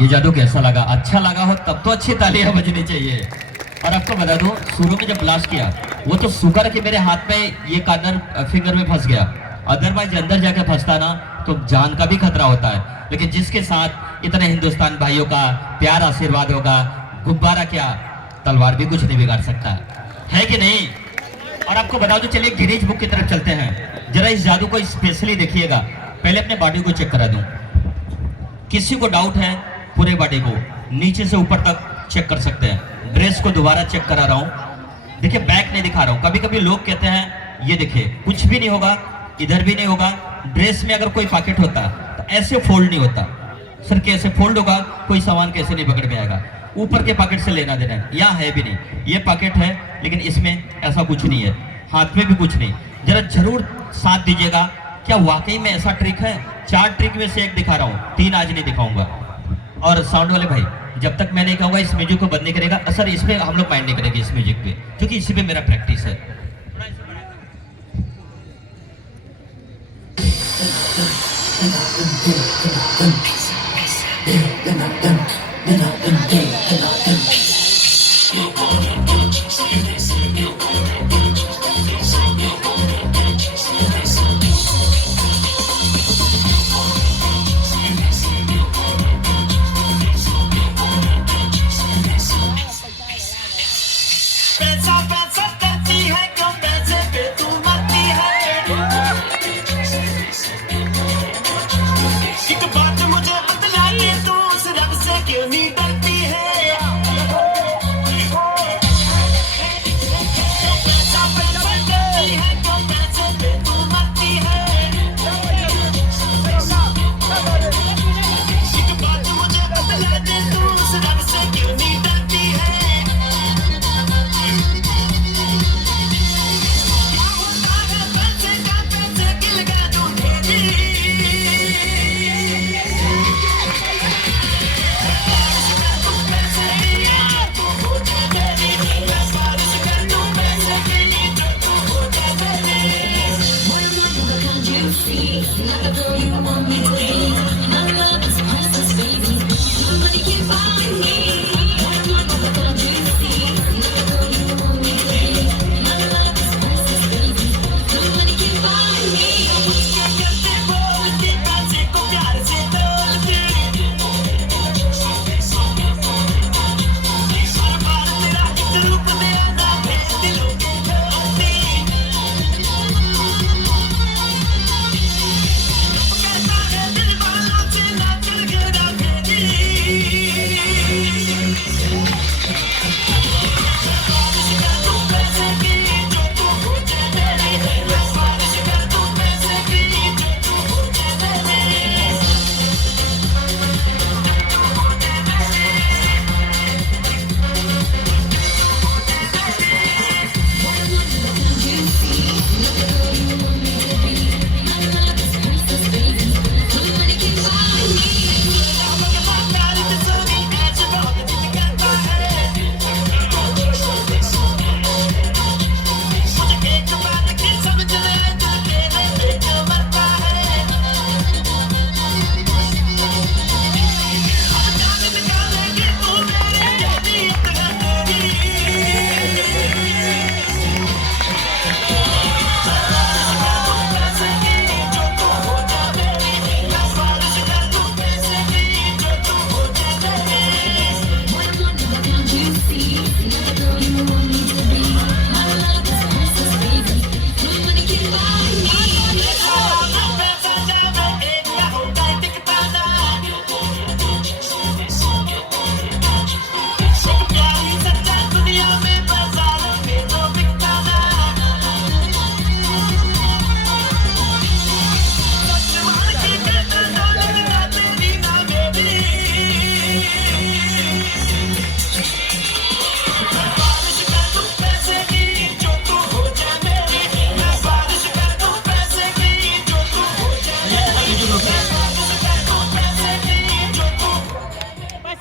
ये जादू कैसा लगा? अच्छा लगा हो तब तो अच्छी तालियां बजनी चाहिए। और आपको बता दूं, शुरू में जब ब्लास्ट किया वो तो शुक्र कि मेरे हाथ में ये कार्नर फिंगर में फंस गया, अदरवाइज अंदर जाके फंसता ना तो जान का भी खतरा होता है। लेकिन जिसके साथ इतने हिंदुस्तान भाइयों का प्यार आशीर्वाद होगा, गुब्बारा क्या तलवार भी कुछ नहीं बिगाड़ सकता है कि नहीं? और आपको बता दूं, चलिए गिनीज बुक की तरफ चलते हैं। जरा इस जादू को स्पेशली देखिएगा। पहले अपने बॉडी को चेक करा दूं। किसी को डाउट है पूरे बॉडी को नीचे से ऊपर तक चेक कर सकते हैं। ड्रेस को दोबारा चेक करा रहा हूं। देखिए बैक नहीं दिखा रहा हूं। कभी कभी लोग कहते हैं ये देखिए कुछ भी नहीं होगा, इधर भी नहीं होगा। ड्रेस में अगर कोई पॉकेट होता तो ऐसे फोल्ड नहीं होता। सर कैसे फोल्ड होगा? कोई सामान कैसे नहीं पकड़ में आएगा? ऊपर के पॉकेट से लेना देना है, यहाँ है भी नहीं। ये पॉकेट है लेकिन इसमें ऐसा कुछ नहीं है, हाथ में भी कुछ नहीं। जरा जरूर साथ दीजिएगा। क्या वाकई में ऐसा ट्रिक है? 4 ट्रिक में से एक दिखा रहा हूँ, 3 आज नहीं दिखाऊंगा। और साउंड वाले भाई, जब तक मैं नहीं कहूँगा इस म्यूजिक को बंद नहीं करेगा। सर इस पे हम लोग माइंड नहीं करेंगे, इस म्यूजिक पे, क्योंकि इसी पे मेरा प्रैक्टिस है।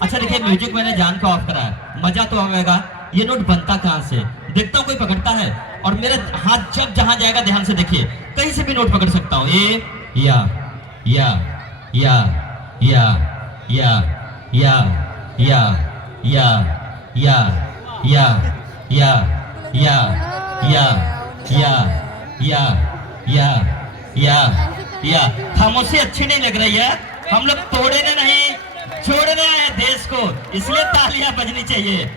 अच्छा देखिए, म्यूजिक मैंने जान का ऑफ करा है, मजा तो आएगा। ये नोट बनता कहाँ से? देखता हूँ कोई पकड़ता है, और मेरा हाथ जब जहां जाएगा ध्यान से देखिए, कहीं से भी नोट पकड़ सकता हूँ। ए या या या या या या या या या या या या या या या या या या खामोशी अच्छी नहीं लग रही है। हम लोग तोड़ने नहीं जोड़ने आए हैं देश को, इसलिए तालियां बजनी चाहिए।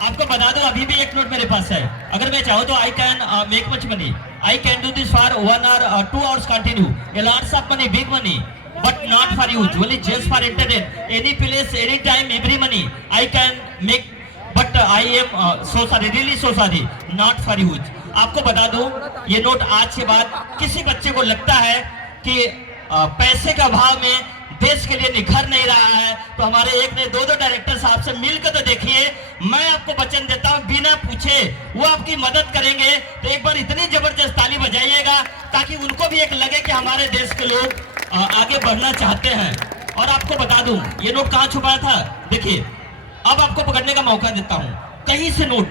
आपको बता दो अभी भी एक नोट मेरे पास है, अगर मैं चाहूँ तो I can make much money, I can do this for 1 hour 2 hours continue, a lots of money, big money, but not for you, only just for entertainment, any place, any time, every money I can make, but I am so sorry, really so sorry, not for you। आपको बता दूं ये note आज के बाद किसी बच्चे को लगता है कि पैसे का अभाव में देश के लिए निखर नहीं रहा है तो हमारे एक ने दो डायरेक्टर साहब से मिलकर तो देखिए। मैं आपको वचन देता हूं बिना पूछे वो आपकी मदद करेंगे, तो एक बार इतनी जबरदस्त ताली बजाइएगा ताकि उनको भी एक लगे कि हमारे देश के लोग आगे बढ़ना चाहते हैं। और आपको बता दूं ये नोट कहां छुपाया था, देखिए अब आपको पकड़ने का मौका देता हूं। कहीं से नोट,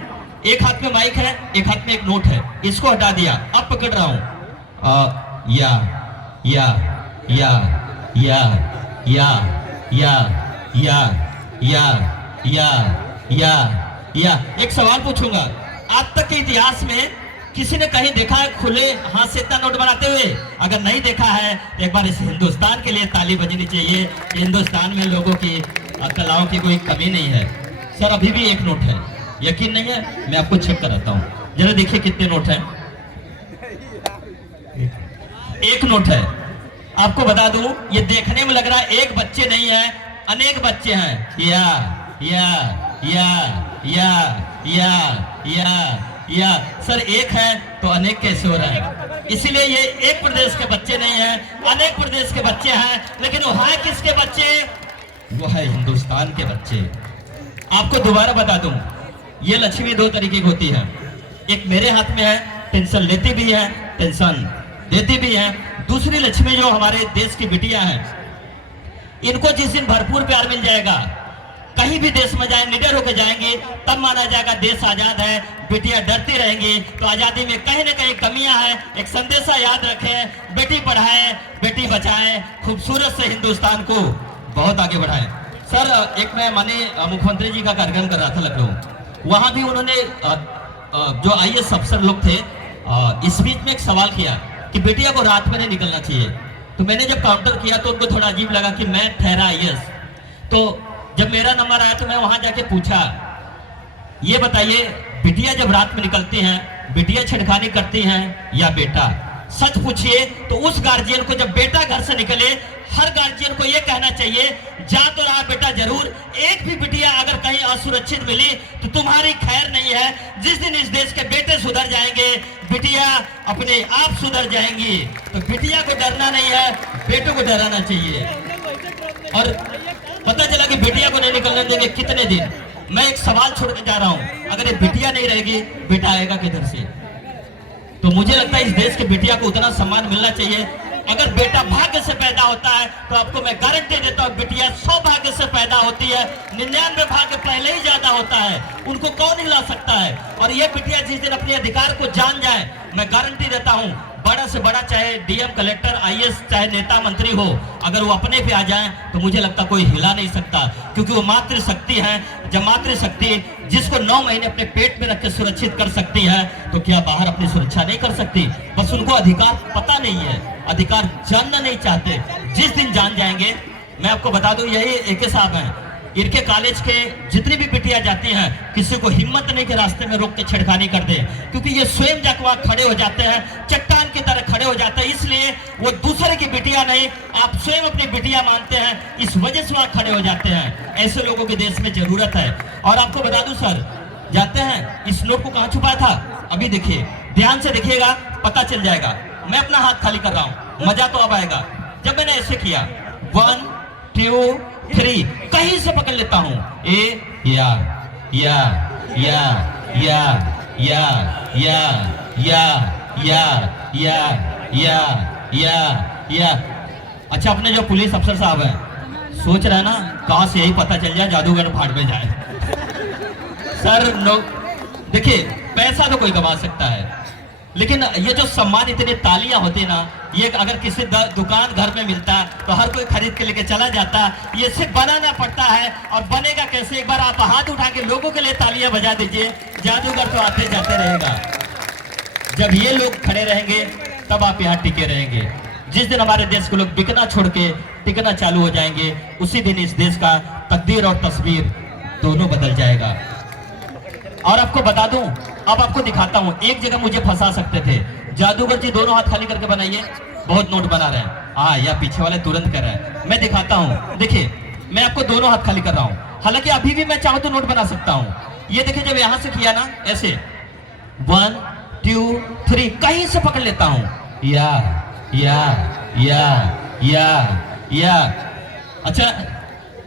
एक हाथ में माइक है, एक हाथ में एक नोट है, इसको हटा दिया, अब पकड़ रहा हूं। या या या या या या या या या या या एक सवाल पूछूंगा, आज तक के इतिहास में किसी ने कहीं देखा है खुले हाथ से इतना नोट बनाते हुए? अगर नहीं देखा है तो एक बार इस हिंदुस्तान के लिए ताली बजनी चाहिए। हिंदुस्तान में लोगों की कलाओं की कोई कमी नहीं है। सर अभी भी एक नोट है, यकीन नहीं है मैं आपको चेक कराता हूं, जरा देखिए कितने नोट हैं। एक नोट है। आपको बता दूं ये देखने में लग रहा है एक बच्चे नहीं है, अनेक बच्चे हैं। या या या या या या या सर एक है तो अनेक कैसे हो रहा है? इसीलिए ये एक प्रदेश के बच्चे नहीं है, अनेक प्रदेश के बच्चे हैं, लेकिन वो है किसके बच्चे? वो है हिंदुस्तान के बच्चे। आपको दोबारा बता दूं ये लक्ष्मी दो तरीके की होती है, एक मेरे हाथ में है, टेंशन लेती भी है, टेंशन देती भी है। दूसरी लक्ष्मी जो हमारे देश की बिटिया हैं, इनको जिस दिन भरपूर प्यार मिल जाएगा, कहीं भी देश में जाए निडर होकर जाएंगे, तब माना जाएगा देश आजाद है। बेटियां डरती रहेंगी तो आजादी में कहीं ना कहीं कमियां हैं। एक संदेशा याद रखें, बेटी पढ़ाएं, बेटी बचाएं, खूबसूरत से हिंदुस्तान को बहुत आगे बढ़ाएं। सर एक मैं माननीय मुख्यमंत्री जी का कार्यक्रम कर रहा था लखनऊ, वहां भी उन्होंने जो IAS अफसर लोग थे इस बीच में एक सवाल किया कि बेटिया को रात में नहीं निकलना चाहिए। तो मैंने जब काउंटर किया तो उनको थोड़ा अजीब लगा कि मैं ठहरा IAS। तो जब मेरा नंबर आया तो मैं वहां जाके पूछा, ये बताइए बिटिया जब रात में निकलती हैं, बिटिया छेड़खानी करती हैं या बेटा? सच पूछिए तो उस गार्जियन को जब बेटा घर से निकले, हर गार्जियन को यह कहना चाहिए जा तो रहा बेटा जरूर, एक भी बिटिया अगर कहीं असुरक्षित मिली तो तुम्हारी खैर नहीं है। जिस दिन इस देश के बेटे सुधर जाएंगे, बिटिया अपने आप सुधर जाएंगी। तो बिटिया को डरना नहीं है, बेटों को डराना चाहिए। और पता चला कि बिटिया को नहीं निकलने देंगे कितने दिन। मैं एक सवाल छोड़ के जा रहा हूं, अगर ये बिटिया नहीं रहेगी बेटा आएगा किधर से? तो मुझे लगता है इस देश के बिटिया को उतना सम्मान मिलना चाहिए। अगर बेटा भाग्य से पैदा होता है तो आपको मैं गारंटी देता हूं बिटिया सौभाग्य से पैदा होती है। 99 भाग्य पहले ही ज्यादा होता है, उनको कौन हिला सकता है? और ये बिटिया जिस दिन अपने अधिकार को जान जाए, मैं गारंटी देता हूं बड़ा से बड़ा चाहे DM कलेक्टर IAS चाहे नेता मंत्री हो, अगर वो अपने पे आ जाए तो मुझे लगता कोई हिला नहीं सकता, क्योंकि वो मातृशक्ति है। जब मातृशक्ति जिसको 9 महीने अपने पेट में रख के सुरक्षित कर सकती है तो क्या बाहर अपनी सुरक्षा नहीं कर सकती? बस उनको अधिकार पता नहीं है, अधिकार जानना नहीं चाहते। जिस दिन जान जाएंगे, मैं आपको बता दूं यही AK साहब हैं, इनके कॉलेज के जितनी भी बिटियां जाती हैं, किसी को हिम्मत नहीं के रास्ते में रोक के छेड़खानी कर दे, क्योंकि ये स्वयं जाकर वहां खड़े हो जाते हैं, चट्टान की तरह खड़े हो जाते हैं। इसलिए वो दूसरे की बिटिया नहीं, आप स्वयं अपनी बिटिया मानते हैं, इस वजह से वहां खड़े हो जाते हैं। ऐसे लोगों की देश में जरूरत है। और आपको बता दूं सर, जाते हैं इस नोट को कहां छुपाया था? अभी देखिए, ध्यान से देखिएगा, पता चल जाएगा। मैं अपना हाथ खाली कर रहा हूं, मजा तो अब आएगा। जब मैंने ऐसे किया 1 2 3 कहीं से पकड़ लेता हूं, या या या या या या या या या या या या। अच्छा, अपने जो पुलिस अफसर साहब हैं सोच रहे हैं ना, कहां से यही पता चल जाए जादूगर फाड़ में जाए। सर देखिए पैसा तो कोई कमा सकता है, लेकिन ये जो सम्मान इतने तालियां होती है ना, ये अगर किसी दुकान घर में मिलता तो हर कोई खरीद के लेके चला जाता। ये सिर्फ बनाना पड़ता है। और बनेगा कैसे, एक बार आप हाथ उठा के लोगों के लिए तालियां बजा दीजिए। जादूगर तो आते जाते रहेगा। जब ये लोग खड़े रहेंगे तब आप यहाँ टिके रहेंगे। जिस दिन हमारे देश के लोग बिकना छोड़ के टिकना चालू हो जाएंगे, उसी दिन इस देश का तकदीर और तस्वीर दोनों बदल जाएगा। और आपको बता दूं, अब आपको दिखाता हूं, एक जगह मुझे फंसा सकते थे। जादूगर जी दोनों हाथ खाली करके बनाइए। बहुत नोट बना रहे हैं। हाँ, या पीछे वाले तुरंत कर रहे हैं। मैं दिखाता हूं, देखिए मैं आपको दोनों हाथ खाली कर रहा हूं। हालांकि अभी भी मैं चाहूं तो नोट बना सकता हूं। ये देखिए, जब यहां से किया ना ऐसे 1 2 3 कहीं से पकड़ लेता हूं। या अच्छा,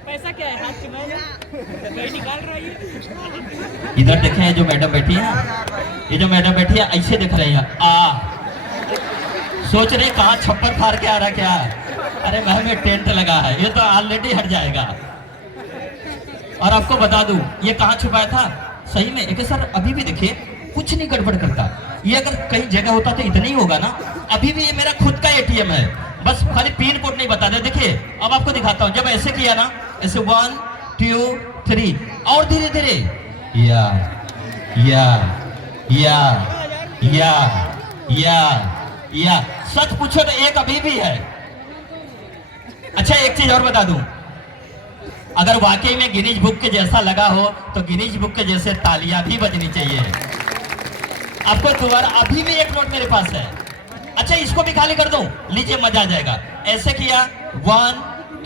पैसा क्या है हाथ में निकाल रही है। इधर देखें, ये जो मैडम बैठी है, ये जो मैडम बैठी है ऐसे देख रही है। सोच रहे कहाँ छप्पर फाड़ के आ रहा क्या। अरे महल में टेंट लगा है, ये तो ऑलरेडी हट जाएगा। और आपको बता दूं, ये कहाँ छुपाया था सही में। एक सर अभी भी देखिए कुछ नहीं गड़बड़ करता। ये अगर कहीं जगह होता तो इतना ही होगा ना। अभी भी ये मेरा खुद का एटीएम है, बस खाली पिन कोड नहीं बता दे। देखिए अब आपको दिखाता हूं। जब ऐसे किया ना, ऐसे 1 2 3 और धीरे धीरे या सच पूछो तो एक अभी भी है। अच्छा, एक चीज और बता दूं, अगर वाकई में गिनीज बुक के जैसा लगा हो तो गिनीज बुक के जैसे तालियां भी बजनी चाहिए। आपको दोबारा अभी भी एक नोट मेरे पास है। अच्छा, इसको भी खाली कर दूं, लीजिए मजा आ जाएगा। ऐसे किया 1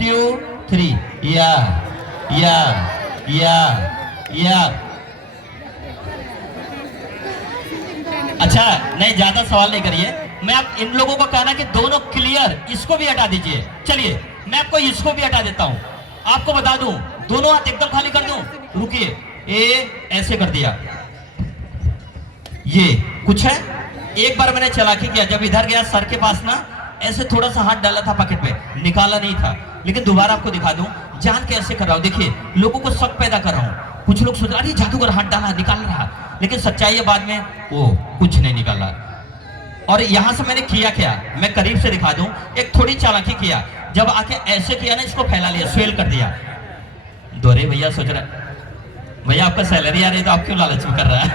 2 3 या। अच्छा, नहीं ज्यादा सवाल नहीं करिए। मैं आप इन लोगों को कहना कि दोनों क्लियर, इसको भी हटा दीजिए। चलिए मैं आपको इसको भी हटा देता हूं। आपको बता दूं, दोनों हाथ एकदम खाली कर दूं। रुकिए, ए ऐसे कर दिया। ये कुछ है, एक बार मैंने चालाकी किया। जब इधर गया सर के पास ना, ऐसे थोड़ा सा हाथ डाला था पॉकेट में, निकाला नहीं था। लेकिन दोबारा आपको दिखा दूं, जान के ऐसे कर रहा हूं। देखिए लोगों को शक पैदा कर रहा हूं। कुछ लोग सोच रहे अरे जादूगर हाथ डाला निकाल रहा, लेकिन सच्चाई है बाद में वो कुछ नहीं निकाला। और यहां से मैंने किया क्या, मैं करीब से दिखा दूं। एक थोड़ी चालाकी किया, जब आके ऐसे किया ना, इसको फैला लिया, स्वेल कर दिया। दोरे भैया सोच रहे भैया आपका सैलरी आ रही है तो आप क्यों लालच में कर रहा है।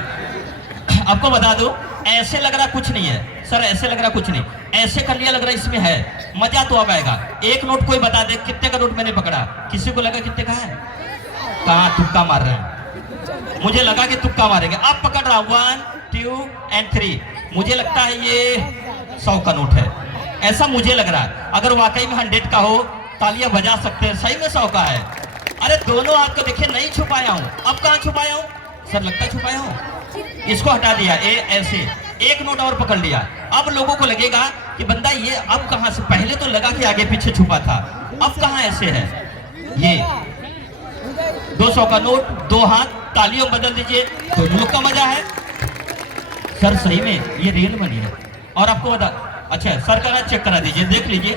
आपको बता दूं, ऐसे लग रहा कुछ नहीं है सर, ऐसे लग रहा कुछ नहीं, ऐसे कर लिया लग रहा इसमें है। मजा तो अब आएगा। एक नोट कोई बता दे कितने का नोट मैंने पकड़ा। किसी को लगा कितने का है, कहाँ तुक्का मार रहे हैं। मुझे लगा कि तुक्का मारेंगे। अब पकड़ रहा 1 2 and 3। मुझे लगता है ये 100 का नोट है, ऐसा मुझे लग रहा है। अगर वाकई में 100 का हो तालियां बजा सकते हैं, सही में 100 का है। अरे दोनों हाथ को देखिए, नहीं छुपाया हूं। अब कहाँ छुपाया हूं सर, लगता है छुपाया हूं। इसको हटा दिया, ऐसे एक नोट और पकड़ लिया। अब लोगों को लगेगा कि बंदा ये अब कहां से, पहले तो लगा कि आगे पीछे छुपा था, अब कहां ऐसे है। ये 200 का नोट, 2 हाथ, तालियों बदल दीजिए, दोनों का मजा है। सर सही में ये रियल मनी है। और आपको बता, अच्छा सर का चेक करा दीजिए, देख लीजिए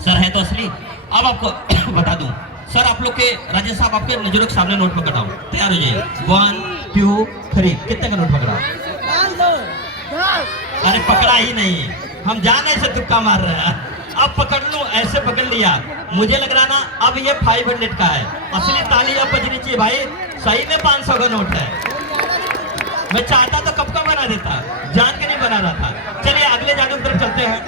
सर है तो असली। अब आपको बता दूं सर, आप लोग के राजेश साहब आपके नजरों के सामने नोट पकड़ा हूं, तैयार हो जाइए। 1 2 3 कितने का नोट पकड़ा। अरे पकड़ा ही नहीं, हम जान ऐसे तुक्का मार रहे हैं। अब पकड़ लूं, ऐसे पकड़ लिया। मुझे लग रहा ना अब ये 500 का है। असली ताली अब बजनी चाहिए भाई, सही में 500 का नोट है। मैं चाहता तो कब का बना देता, जान के नहीं बना रहा था। चलिए अगले जादू की तरफ चलते हैं।